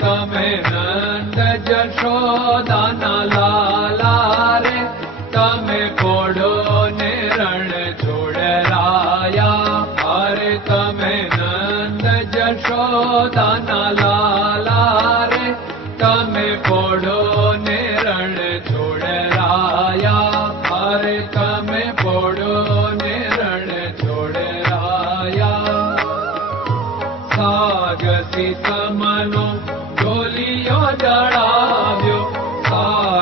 तमे नंद जशोदा नाला रे तमे कोडो निरण रण छोड़ राया अरे तमे नंद जशोदा नाला रे तमे कोडो ने रण छोड़ राया अरे तमे कोडो ने रण छोड़ राया साग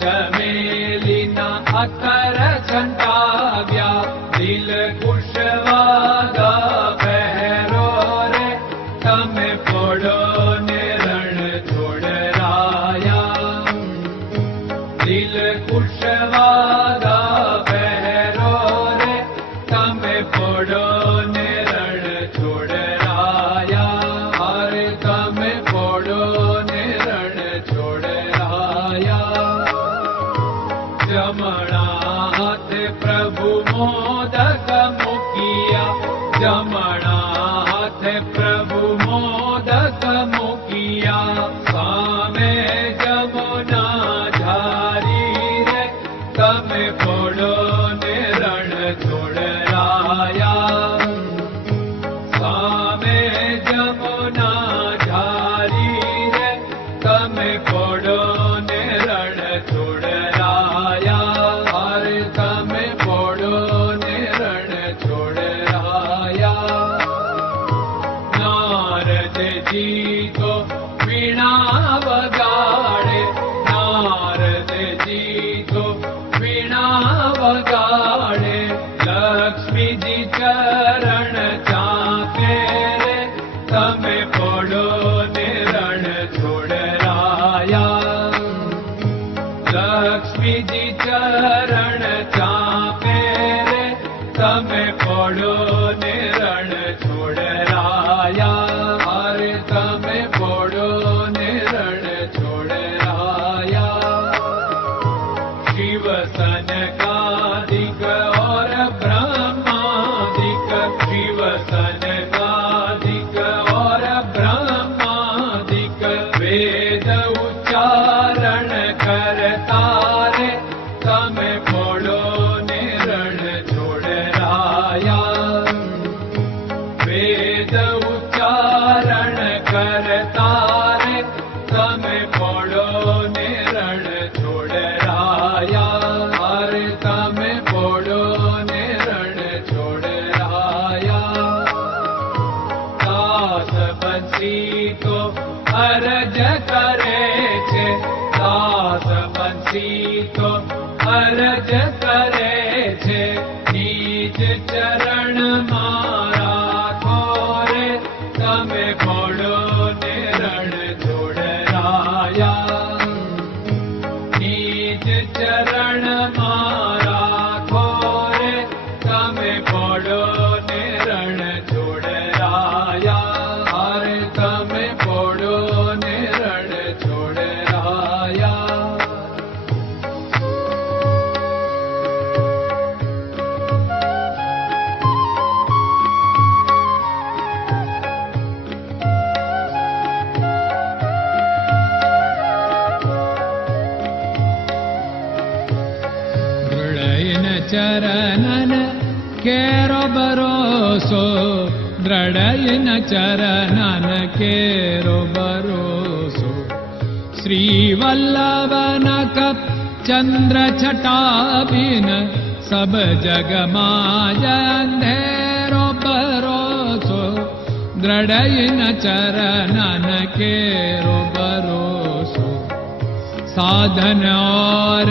Yeah. जमणाथ प्रभु मोदक मुखिया। जमणाथ प्रभु मोदक मुखिया। मुख्यामे जमुना धारी रे तमे पड़ो Yeah. અરજ કરે છે દાસ બંસી તો અરજ કરે છે चरणन केरो भरोसो दृढयन चरणन केरो भरोसो श्रीवल्लभन कप चंद्र छटाबिन सब जग माय अंधेरो भरोसो दृढयन चरणन केरो भरोसो साधन और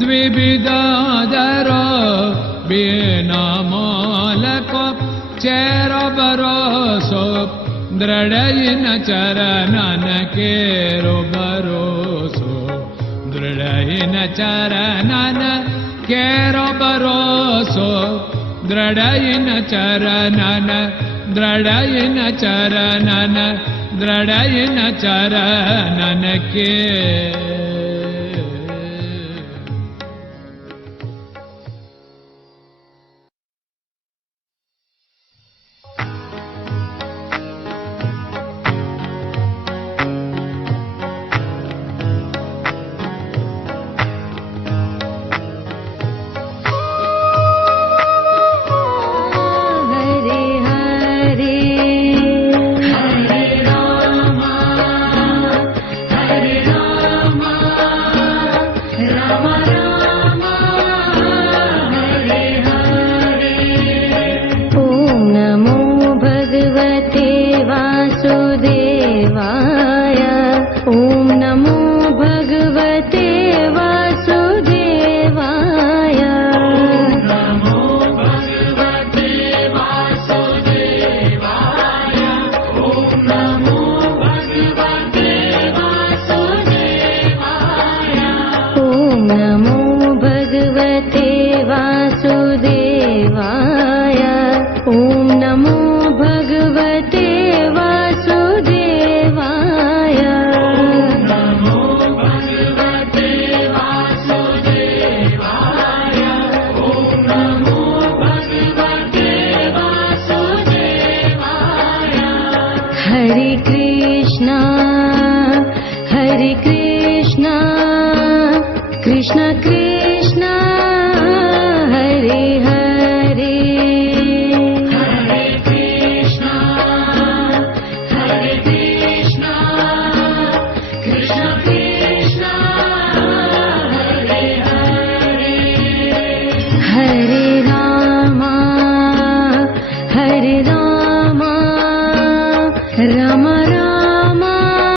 द्विविदादरो बेनामालको चेरो भरोसो दृढयिन चरणन केरो भरोसो दृढयिन चरणन केरो भरोसो दृढयिन चरणन दृढयिन चरणन दृढयिन चरणन के हरे कृष्ण हरे कृष्ण।